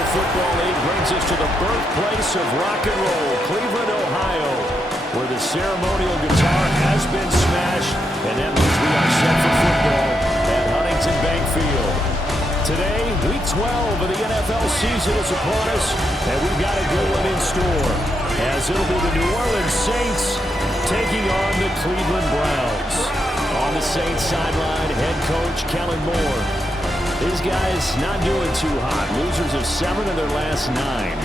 National Football League brings us to the birthplace of rock and roll, Cleveland, Ohio, where the ceremonial guitar has been smashed, and that means we are set for football at Huntington Bank Field. Today, Week 12 of the NFL season is upon us, and we've got a good one in store, as it'll be the New Orleans Saints taking on the Cleveland Browns. On the Saints sideline, head coach Kellen Moore. These guys not doing too hot. Losers of 7 of their last 9.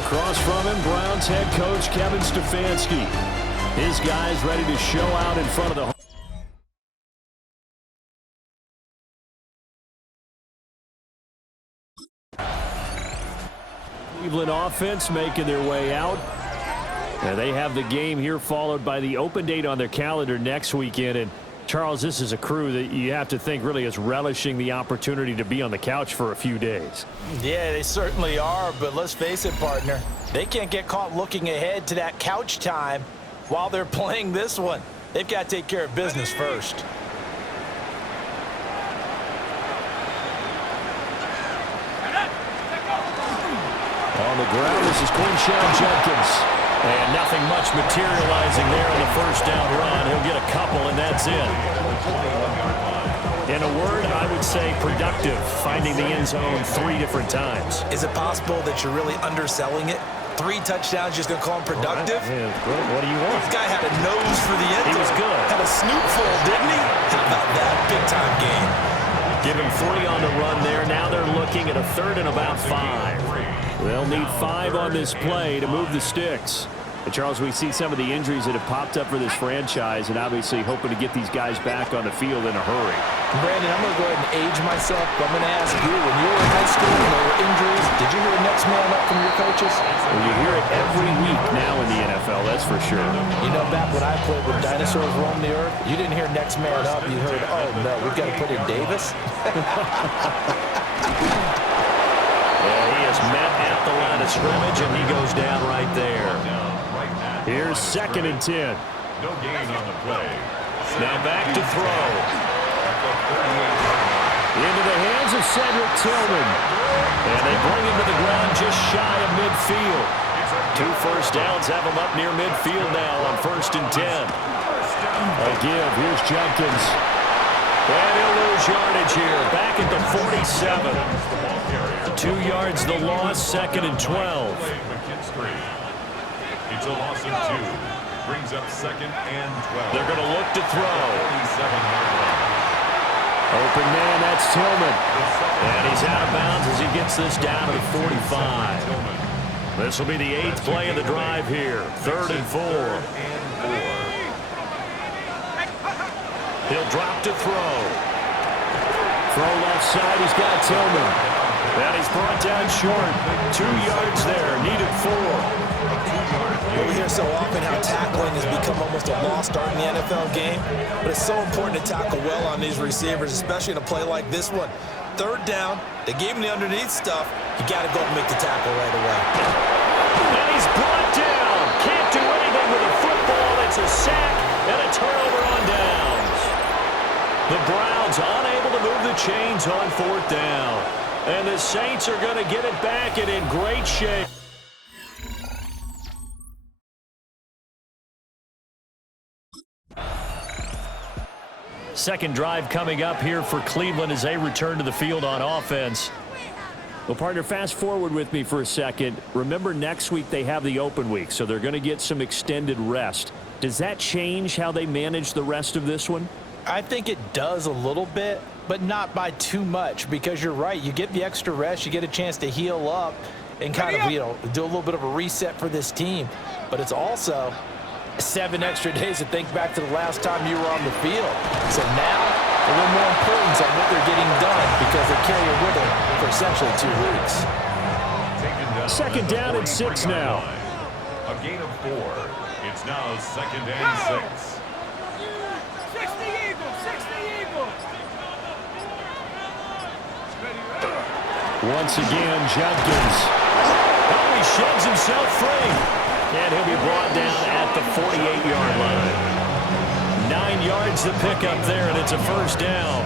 Across from him, Browns head coach Kevin Stefanski. His guys ready to show out in front of the Cleveland offense making their way out. And they have the game here followed by the open date on their calendar next weekend. And Charles, this is a crew that you have to think really is relishing the opportunity to be on the couch for a few days. Yeah, they certainly are, but let's face it, partner. They can't get caught looking ahead to that couch time while they're playing this one. They've got to take care of business first. On the ground, this is Quinshon Judkins. And nothing much materializing there on the first down run. He'll get a couple, and that's it. In a word, I would say productive, finding the end zone 3 different times. Is it possible that you're really underselling it? 3 touchdowns, just going to call him productive? What do you want? This guy had a nose for the end zone. He was good. Had a snootful, didn't he? How about that big-time game? Give him 3 on the run there. Now they're looking at a 3rd and about 5. They'll need 5 on this play to move the sticks. And Charles, we see some of the injuries that have popped up for this franchise, and obviously hoping to get these guys back on the field in a hurry. Brandon, I'm going to go ahead and age myself. I'm going to ask you, when you were in high school and there were injuries, did you hear next man up from your coaches? Well, you hear it every week now in the NFL, that's for sure. You know, back when I played with dinosaurs roam the earth, you didn't hear next man up. You heard, oh, no, we've got to put in Davis. He is met at the line of scrimmage, and he goes down right there. Here's 2nd and 10. No gain on the play. Now back to throw. Into the hands of Cedric Tillman. And they bring him to the ground just shy of midfield. 2 first downs have him up near midfield now on 1st and 10. A give. Here's Jenkins. And he'll lose yardage here. Back at the 47. 2 yards the loss, 2nd and 12. It's a loss of 2. Brings up 2nd and 12. They're going to look to throw. 47-yard line. Open man, that's Tillman. And he's out of bounds as he gets this down to the 45. This will be the 8th play of the drive here. 3rd and 4. He'll drop to throw. Throw left side, he's got Tillman. And he's brought down short. 2 yards there, needed 4. We hear so often how tackling has become almost a lost art in the NFL game, but it's so important to tackle well on these receivers, especially in a play like this one. 3rd down, they gave him the underneath stuff. You got to go and make the tackle right away. And he's brought down. Can't do anything with a football. It's a sack and a turnover on downs. The Browns unable to move the chains on 4th down. And the Saints are going to get it back and in great shape. Second drive coming up here for Cleveland as they return to the field on offense. Well, partner, fast forward with me for a second. Remember, next week they have the open week, so they're going to get some extended rest. Does that change how they manage the rest of this one? I think it does a little bit, but not by too much, because you're right. You get the extra rest, you get a chance to heal up and kind of, do a little bit of a reset for this team. But it's also 7 extra days to think back to the last time you were on the field. So now, a little more importance on what they're getting done because they carry it with them for essentially 2 weeks. 2nd down and 6 now. A gain of 4. It's now 2nd and 6. 60 Eagles, 60 Eagles. Once again, Jenkins. Oh, he sheds himself free. And he'll be brought down at the 48-yard line. 9 yards to pick up there, and it's a 1st down.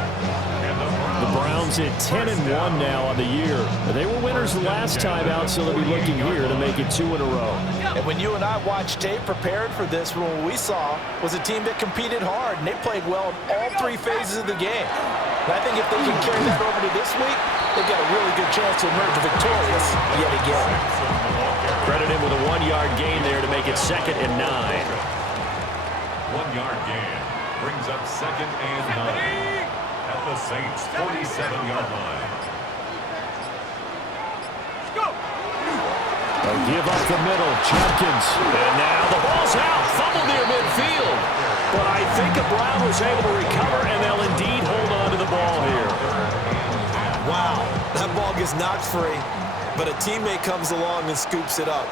The Browns at 10-1 now on the year. They were winners the last time out, so they'll be looking here to make it 2 in a row. And when you and I watched tape prepared for this, what we saw was a team that competed hard, and they played well in all 3 phases of the game. And I think if they can carry that over to this week, they've got a really good chance to emerge victorious yet again. Credit him with a 1-yard gain there to make it 2nd and 9. 1-yard gain brings up 2nd and 9 at the Saints' 47-yard line. They'll give up the middle. Jenkins. And now the ball's out. Fumbled near midfield. But I think a Brown was able to recover, and they'll indeed hold on to the ball here. Wow, that ball gets knocked free, but a teammate comes along and scoops it up.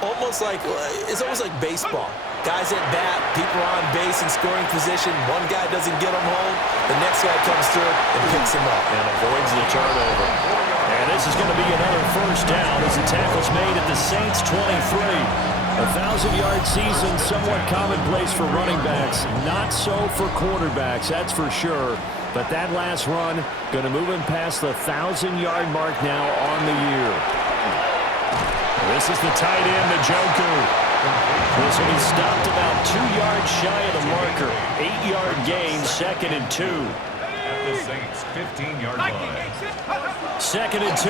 It's almost like baseball. Guys at bat, people are on base in scoring position. One guy doesn't get them home, the next guy comes through and picks him up. And avoids the turnover. And this is going to be another first down as the tackle's made at the Saints' 23. A 1,000-yard season, somewhat commonplace for running backs. Not so for quarterbacks, that's for sure. But that last run, going to move him past the 1,000-yard mark now on the year. This is the tight end, Njoku. This will be stopped about 2 yards shy of the marker. 8-yard gain, 2nd and 2. At the Saints' 15-yard line. 2nd and 2.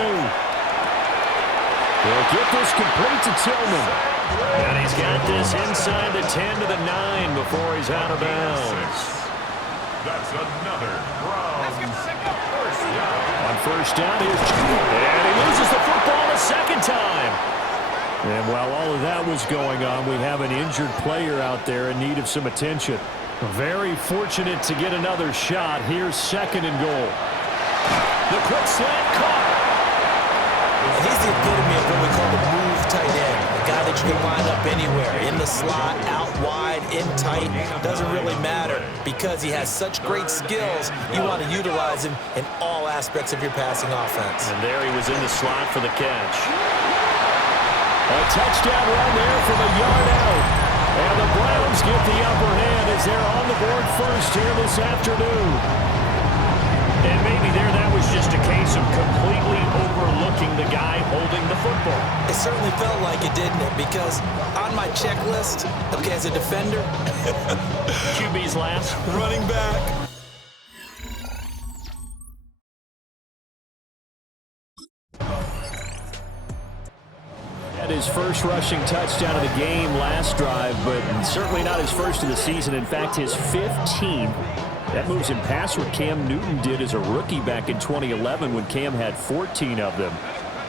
They'll get this complete to Tillman. And he's got this inside the 10 to the 9 before he's out of bounds. That's another Browns first down. On first down, here's and he loses the football a second time. And while all of that was going on, we have an injured player out there in need of some attention. Very fortunate to get another shot. Here's 2nd and goal. The quick slant caught. He's the epitome of what we call the move tight end. A guy that you can line up anywhere. In the slot, out wide, in tight. Doesn't really matter because he has such great skills. You want to utilize him in all aspects of your passing offense. And there he was in the slot for the catch. A touchdown run there from a yard out. And the Browns get the upper hand as they're on the board first here this afternoon. And maybe that was just a case of completely overlooking the guy holding the football. It certainly felt like it, didn't it? Because on my checklist, okay, as a defender, QB's last. running back. His first rushing touchdown of the game last drive, but certainly not his first of the season. In fact, his 15th. That moves him past what Cam Newton did as a rookie back in 2011 when Cam had 14 of them.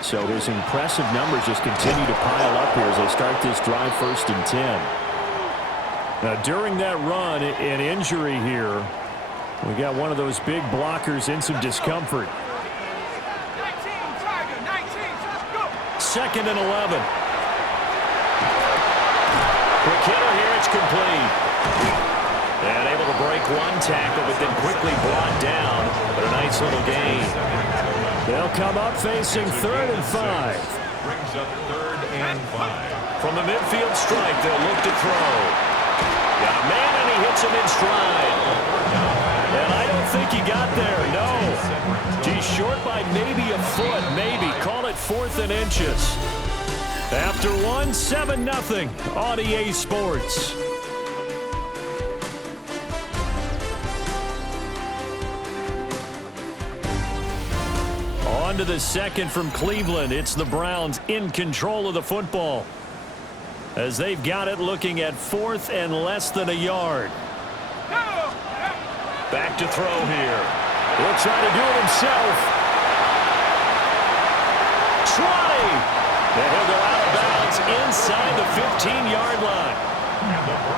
So his impressive numbers just continue to pile up here as they start this drive 1st and 10. Now, during that run, an injury here. We got one of those big blockers in some discomfort. 2nd and 11. Quick hitter here, it's complete. And able to break one tackle, but then quickly brought down. But a nice little gain. They'll come up facing 3rd and 5. Brings up 3rd and 5. From the midfield strike, they'll look to throw. Got a man, and he hits him in stride. And I don't think he got there, no. He's short by maybe a foot, maybe. Call it 4th and inches. After 1, 7-0 on EA Sports. On to the 2nd from Cleveland. It's the Browns in control of the football, as they've got it looking at 4th and less than a yard. Back to throw here. He'll try to do it himself. 20. And he'll go out of bounds inside the 15-yard line.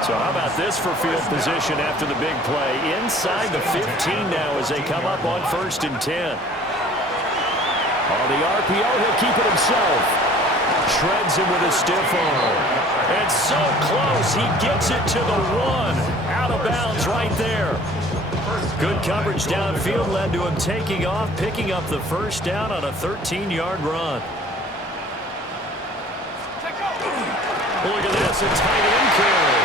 So how about this for field position after the big play? Inside the 15 now as they come up on 1st and 10. On the RPO, he'll keep it himself. Shreds him with a stiff arm. And so close, he gets it to the 1. Out of bounds right there. Good coverage downfield led to him taking off, picking up the first down on a 13-yard run. Look at this, a tight end carry.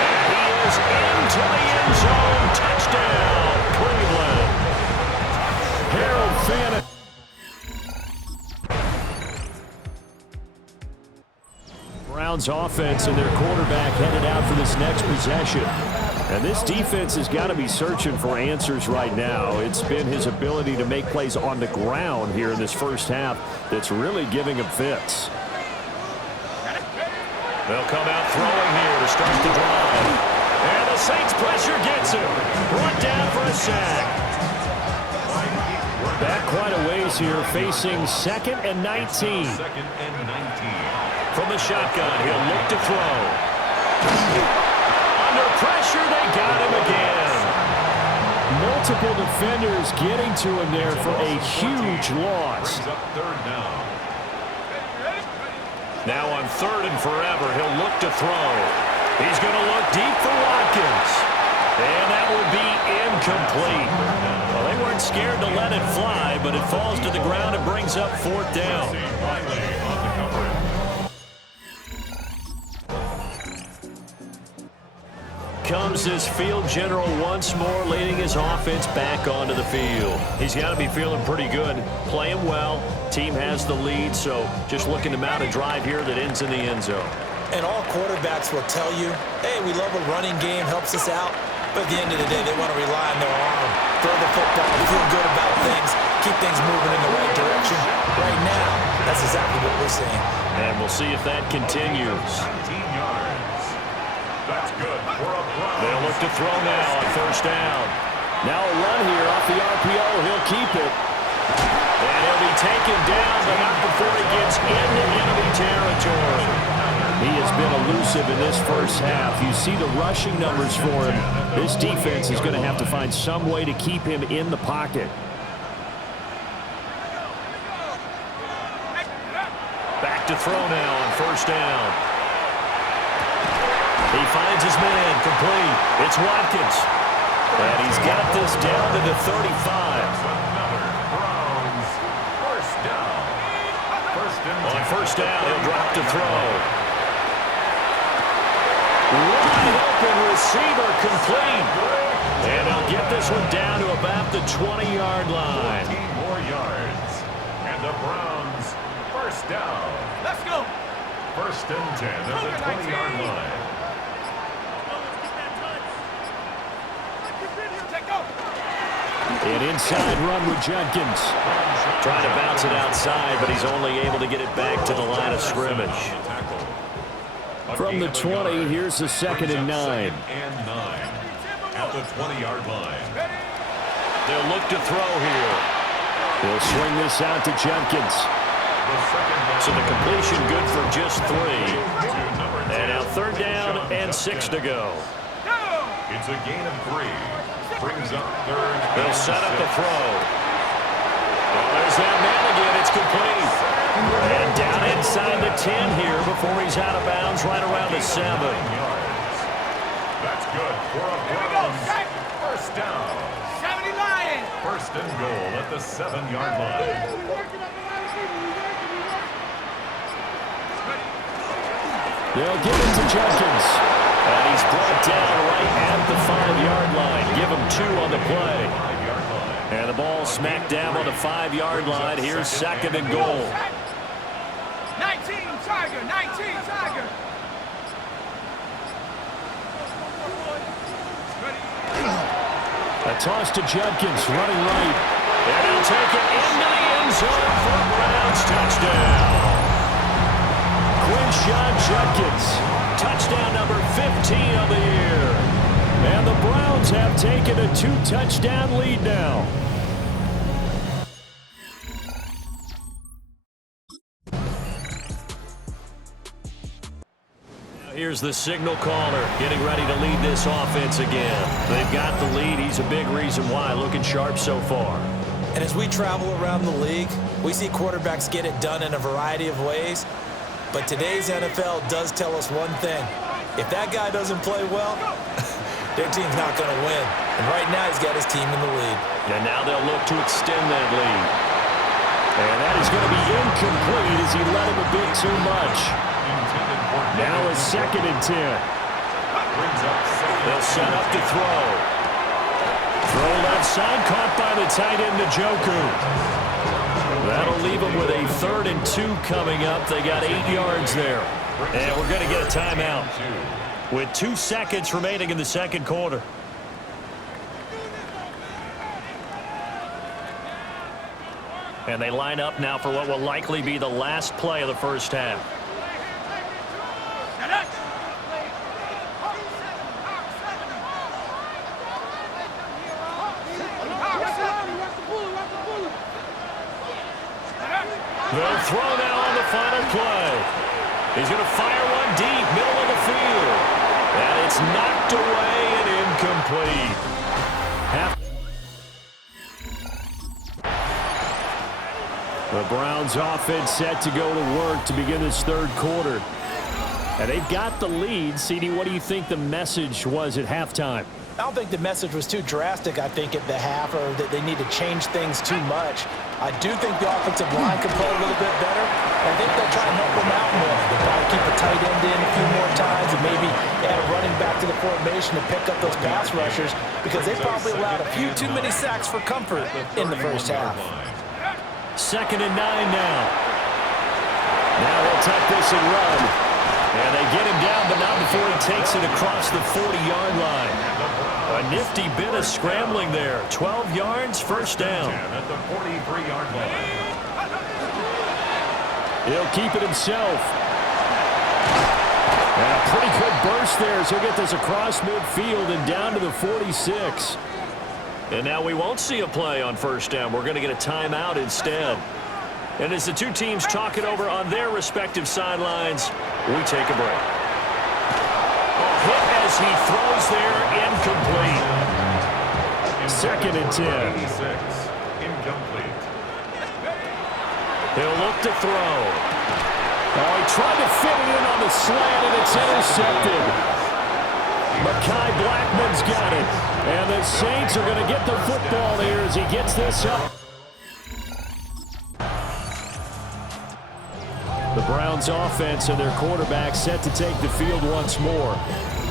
And he is into the end zone. Touchdown, Cleveland. Browns offense and their quarterback headed out for this next possession. And this defense has got to be searching for answers right now. It's been his ability to make plays on the ground here in this first half that's really giving him fits. They'll come out throwing here to start the drive. And the Saints pressure gets him. Brought down for a sack. Back quite a ways here, facing 2nd and 19. From the shotgun, he'll look to throw. Under pressure, they got him again. Multiple defenders getting to him there for a huge loss. Now on 3rd and forever, he'll look to throw. He's going to look deep for Watkins. And that will be incomplete. Well, they weren't scared to let it fly, but it falls to the ground and brings up 4th down. Comes this field general once more, leading his offense back onto the field. He's got to be feeling pretty good, playing well. Team has the lead, so just looking to mount a drive here that ends in the end zone. And all quarterbacks will tell you, hey, we love a running game, helps us out. But at the end of the day, they want to rely on their arm, throw the football, feel good about things, keep things moving in the right direction. Right now, that's exactly what we're seeing. And we'll see if that continues. 19 yards. That's good for a Brown. They'll look to throw now on 1st down. Now a run here off the RPO. He'll keep it. And he'll be taken down, but not before he gets into enemy territory. He has been elusive in this first half. You see the rushing numbers for him. This defense is going to have to find some way to keep him in the pocket. Back to throw now on 1st down. He finds his man complete. It's Watkins. And he's got this down to the 35. Browns. 1st down. On 1st down, he'll drop to throw. Wide open receiver complete. And he'll get this one down to about the 20-yard line. 14 more yards. And the Browns, 1st down. Let's go. 1st and 10 at the 20-yard line. An inside run with Jenkins. Trying to bounce it outside, but he's only able to get it back to the line of scrimmage. From the 20, here's the 2nd and 9. 2nd and 9 at the 20-yard line. They'll look to throw here. They'll swing this out to Jenkins. So the completion good for just 3. And now 3rd down and 6 to go. It's a gain of 3. Brings up 3rd. They'll set up the throw. Oh, there's that man again. It's complete. And down inside the 10 here before he's out of bounds, right around the 7. That's good for a Browns 1st down. 70 Lions. 1st and goal at the 7-yard line. They'll give it to Jenkins. And he's brought down right at the 5-yard line. Give him 2 on the play. 5-yard line. And the ball smacked down on the 5-yard line. Here's 2nd and goal. 19 Tiger, 19 Tiger. A toss to Jenkins, running right. And he'll take it into the end zone for a Browns touchdown. Quinshon Judkins, touchdown number 15 of the year. And the Browns have taken a 2-touchdown lead now. Here's the signal caller getting ready to lead this offense again. They've got the lead. He's a big reason why. Looking sharp so far. And as we travel around the league, we see quarterbacks get it done in a variety of ways. But today's NFL does tell us one thing. If that guy doesn't play well, their team's not going to win. And right now he's got his team in the lead. And now they'll look to extend that lead. And that is going to be incomplete as he let him a bit too much. Now a 2nd and 10. They'll set up to throw. Throw left side, caught by the tight end, Njoku. That'll leave them with a 3rd and 2 coming up. They got 8 yards there. And we're going to get a timeout with 2 seconds remaining in the second quarter. And they line up now for what will likely be the last play of the first half. They'll throw now on the final play. He's going to fire one deep, middle of the field. And it's knocked away and incomplete. The Browns offense set to go to work to begin this third quarter. And they've got the lead. CD, what do you think the message was at halftime? I don't think the message was too drastic, I think, at the half, or that they need to change things too much. I do think the offensive line can play a little bit better. I think they'll try and help them out more. They'll probably keep a tight end in a few more times and maybe add a running back to the formation to pick up those pass rushers, because they probably allowed a few too many sacks for comfort in the first half. 2nd and 9 now. Now he'll tuck this and run. And they get him down, but not before he takes it across the 40-yard line. A nifty bit of scrambling there. 12 yards, first down. At the 43-yard line. He'll keep it himself. And a pretty good burst there as he'll get this across midfield and down to the 46. And now we won't see a play on first down. We're going to get a timeout instead. And as the two teams talk it over on their respective sidelines, we take a break. A hit as he throws there, incomplete. 2nd and 10. Incomplete. He'll look to throw. Oh, he tried to fit it in on the slant, and it's intercepted. Mekhi Blackman's got it. And the Saints are going to get the football here as he gets this up. The Browns offense and their quarterback set to take the field once more.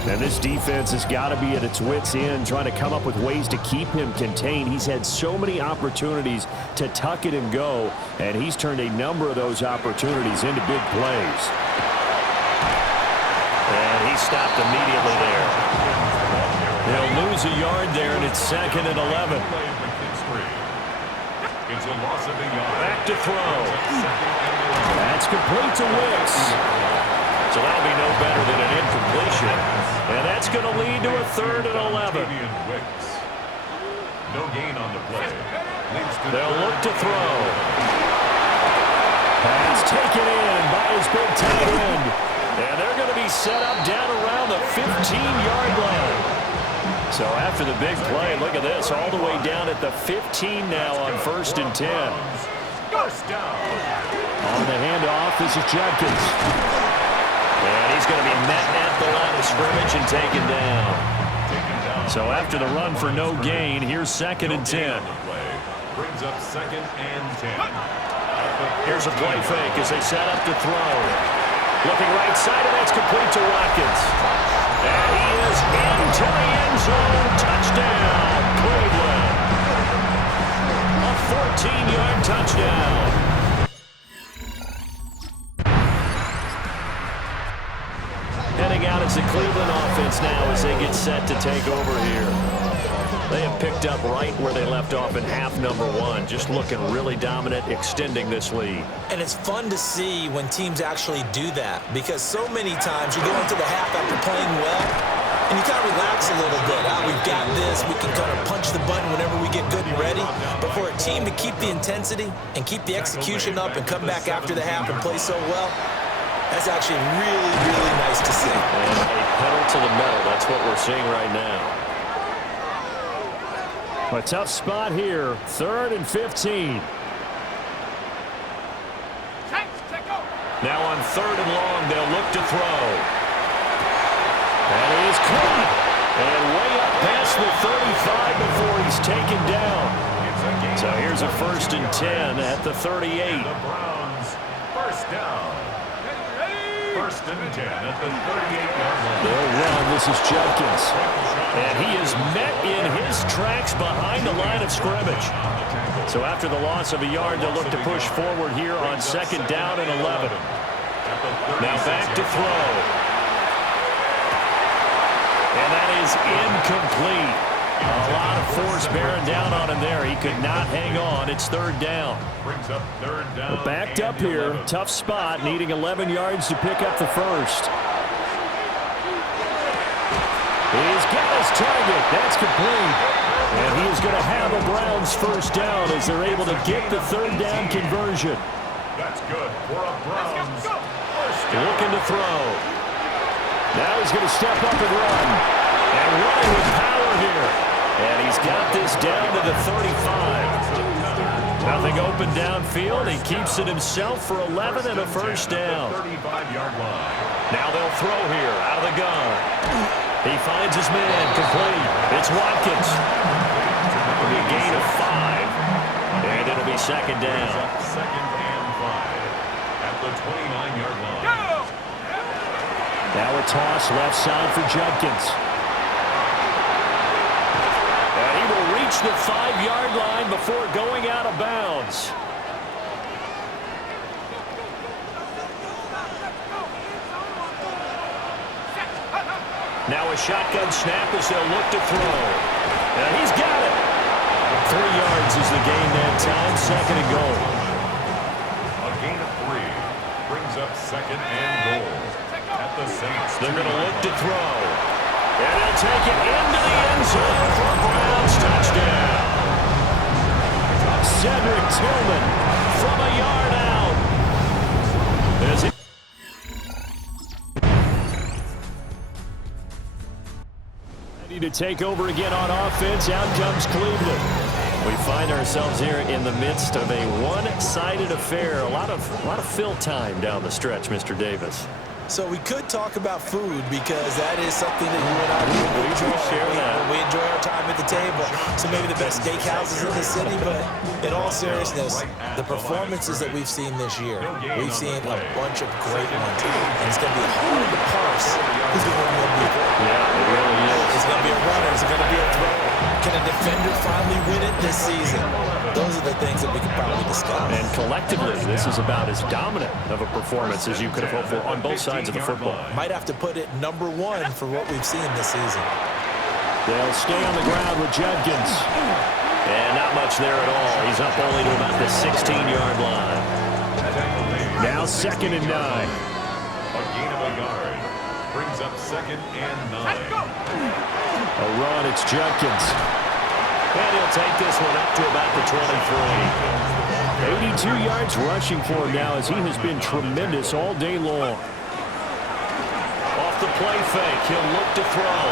And this defense has got to be at its wits' end, trying to come up with ways to keep him contained. He's had so many opportunities to tuck it and go, and he's turned a number of those opportunities into big plays. And he stopped immediately there. He'll lose a yard there, and it's 2nd and 11. It's a loss of a yard. Back to throw. That's complete to Wicks. So that'll be no better than an incompletion. And that's going to lead to a 3rd and 11. No gain on the play. They'll look to throw. Pass taken in by his big tight end. And they're going to be set up down around the 15-yard line. So after the big play, look at this, all the way down at the 15 now on 1st and 10. First down. On the handoff, this is Judkins. And he's going to be met at the line of scrimmage and taken down. So after the run for no gain, here's 2nd and 10. Brings up 2nd and 10. Here's a play fake as they set up to throw. Looking right side, and that's complete to Watkins. And he is into the end zone. Touchdown, Cleveland. A 14-yard touchdown. Heading out is the Cleveland offense now as they get set to take over here. They have picked up right where they left off in half number 1, just looking really dominant, extending this lead. And it's fun to see when teams actually do that, because so many times you go into the half after playing well, and you kind of relax a little bit. We've got this. We can kind of punch the button whenever we get good and ready. But for a team to keep the intensity and keep the execution up and come back after the half and play so well, that's actually really, really nice to see. And a pedal to the metal. That's what we're seeing right now. A tough spot here. 3rd and 15. Now on 3rd and long, they'll look to throw. And he is caught. And way up past the 35 before he's taken down. So here's a 1st and 10 at the 38. The Browns, first down. 1st and 10 at the 38-yard line. They'll run. This is Judkins. And he is met in his tracks behind the line of scrimmage. So after the loss of a yard, they'll look to push forward here on 2nd down and 11. Now back to throw. And that is incomplete. A lot of force bearing down on him there. He could not hang on. It's third down. Brings up third down. We're backed up here. Tough spot, needing 11 yards to pick up the first. He's got his target. That's complete. And he is going to have a Browns first down as they're able to get the third down conversion. That's good for a Browns. Looking to throw. Now he's going to step up and run. And running with power here. And he's got this down to the 35. Nothing open downfield. He keeps it himself for 11 and a first down. 35-yard line. Now they'll throw here out of the gun. He finds his man complete. It's Watkins. It'll be a gain of 5. And it'll be second down. Second and 5 at the 29-yard line. Now a toss left side for Judkins. And he will reach the 5-yard line before going out of bounds. Now a shotgun snap as they'll look to throw. And he's got it. 3 yards is the gain that time. Second and goal. A gain of 3 brings up second and goal at the Saints. They're going to look to throw. And he'll take it into the end zone for a Browns touchdown. Cedric Tillman from a yard out. As he ready to take over again on offense. Out comes Cleveland. We find ourselves here in the midst of a one-sided affair. A lot of fill time down the stretch, Mr. Davis. So we could talk about food because that is something that you and I really enjoy. We enjoy our time at the table. So maybe the best steakhouses in the city, but in all seriousness, the performances that we've seen this year, we've seen a bunch of great ones. And it's going to be hard to parse who's going to win the MVP. Yeah, it really is. It's going to be a runner. It's going to be a thrower. Can a defender finally win it this season? Those are the things that we could probably discuss. And collectively, this is about as dominant of a performance as you could have hoped for on both sides of the football. Might have to put it number 1 for what we've seen this season. They'll stay on the ground with Judkins. And not much there at all. He's up only to about the 16-yard line. Now second and 9. A gain of a yard brings up second and 9. A run, it's Judkins. And he'll take this one up to about the 23. 82 yards rushing for him now as he has been tremendous all day long. Off the play fake, he'll look to throw.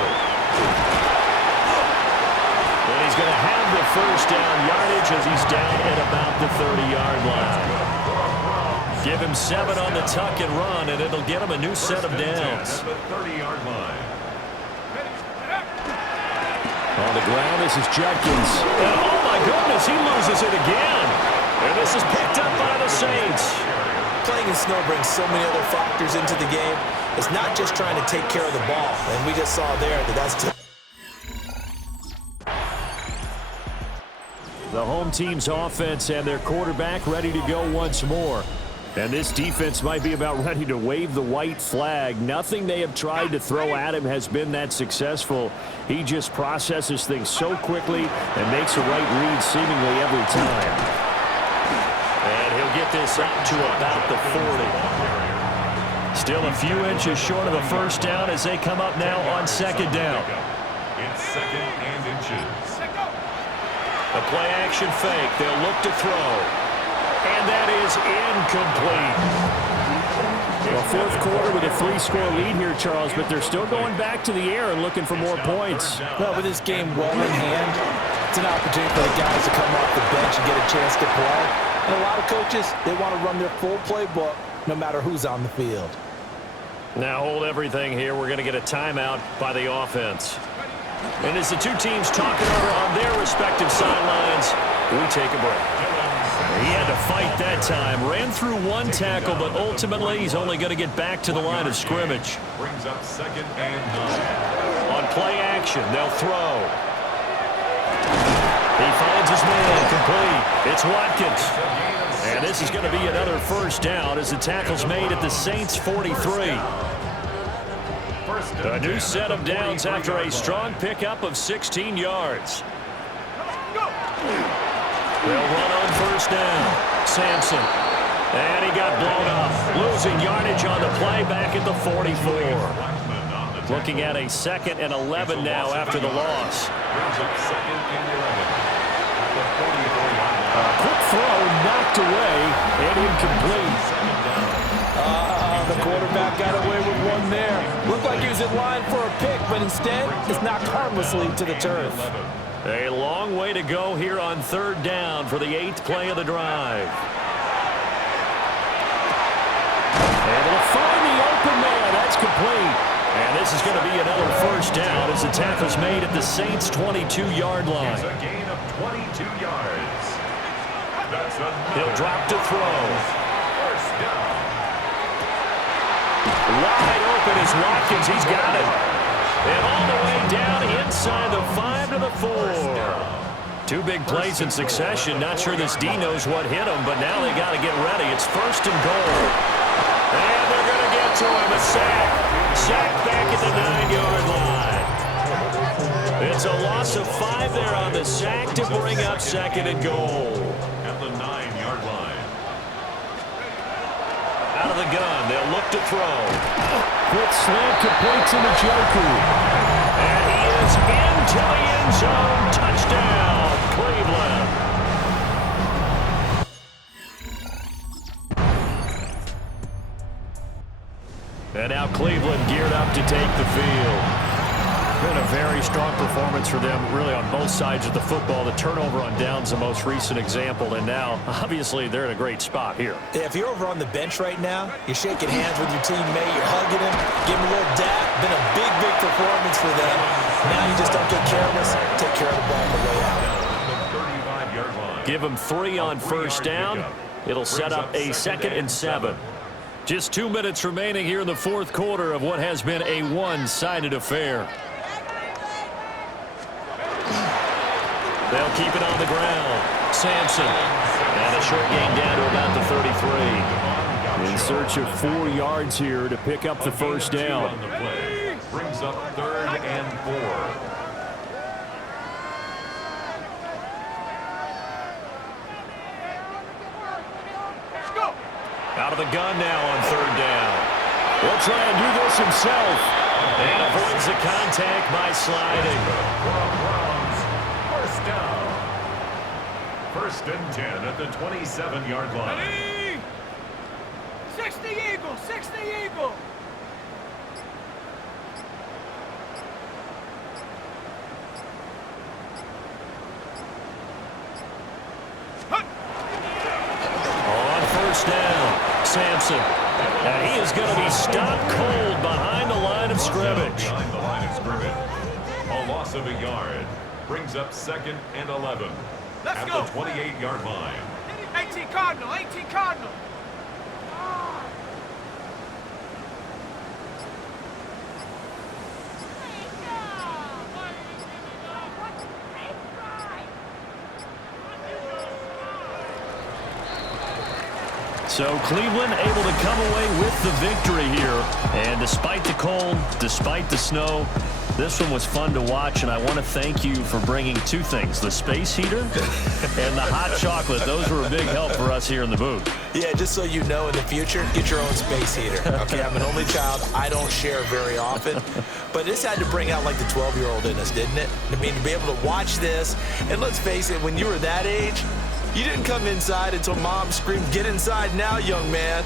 And he's going to have the first down yardage as he's down at about the 30-yard line. Give him 7 on the tuck and run, and it'll get him a new set of downs. At the 30-yard line. On the ground, this is Judkins. And oh my goodness, he loses it again. And this is picked up by the Saints. Playing in snow brings so many other factors into the game. It's not just trying to take care of the ball. And we just saw there that that's the home team's offense and their quarterback ready to go once more. And this defense might be about ready to wave the white flag. Nothing they have tried to throw at him has been that successful. He just processes things so quickly and makes a right read seemingly every time. And he'll get this up to about the 40. Still a few inches short of a first down as they come up now on second down. It's second and inches. A play action fake. They'll look to throw. And that is incomplete. Well, fourth quarter with a 3-score lead here, Charles, but they're still going back to the air and looking for more points. Well, with this game well in hand, it's an opportunity for the guys to come off the bench and get a chance to play. And a lot of coaches, they want to run their full playbook no matter who's on the field. Now hold everything here. We're going to get a timeout by the offense. And as the two teams talking over on their respective sidelines, we take a break. He had to fight that time. Ran through one tackle, but ultimately he's only going to get back to the line of scrimmage. Brings up second and 9. On play action, they'll throw. He finds his man complete. It's Watkins. And And this is going to be another first down as the tackle's made at the Saints 43. A new set of downs after a strong pickup of 16 yards. They'll run on first down. Sampson. And he got blown up. Losing yardage on the play back at the 44. Looking at a 2nd and 11 now after the loss. Quick throw knocked away and incomplete. The quarterback got away with one there. Looked like he was in line for a pick, but instead it's knocked harmlessly to the turf. A long way to go here on 3rd down for the 8th play of the drive. Able to find the open man. That's complete. And this is going to be another first down as the tackle's made at the Saints' 22-yard line. It's a gain of 22 yards. He'll drop to throw. First down. Wide open is Watkins. He's got it. And all the way down inside the 5 to the 4. 2 big plays in succession. Not sure this D knows what hit him, but now they got to get ready. It's 1st and goal. And they're going to get to him. A sack. Sack back at the 9-yard line. It's a loss of 5 there on the sack to bring up 2nd and goal. At the 9-yard line. Out of the gun, they'll look to throw. Quick slant complete to Njoku. And he is into the end zone. Touchdown, Cleveland. And now Cleveland geared up to take the field. Been a very strong performance for them, really, on both sides of the football. The turnover on downs, the most recent example, and now, obviously, they're in a great spot here. Yeah, if you're over on the bench right now, you're shaking hands with your teammate, you're hugging him, giving him a little dap. Been a big, big performance for them. Now you just don't get careless. Take care of the ball on the way out. Give them 3 on first down. It'll set up a 2nd and 7. Just 2 minutes remaining here in the 4th quarter of what has been a one-sided affair. They'll keep it on the ground. Sampson. And a short gain down to about the 33. In search of 4 yards here to pick up the first down. Brings up 3rd and 4. Out of the gun now on 3rd down. He'll try and do this himself. And avoids the contact by sliding. First down. 1st and 10 at the 27-yard line. Ready? 60 Eagle, 60 Eagle. On first down, Sampson. And he is going to be stopped cold behind the line of scrimmage. Behind the line of scrimmage. A loss of a yard. Brings up 2nd and 11. Let's at go. the 28-yard line. 18 Cardinal, 18 Cardinal. So Cleveland able to come away with the victory here. And despite the cold, despite the snow, this one was fun to watch, and I want to thank you for bringing 2 things, the space heater and the hot chocolate. Those were a big help for us here in the booth. Yeah, just so you know, in the future, get your own space heater. Okay, I'm an only child. I don't share very often. But this had to bring out, like, the 12-year-old in us, didn't it? I mean, to be able to watch this, and let's face it, when you were that age, you didn't come inside until Mom screamed, "Get inside now, young man,"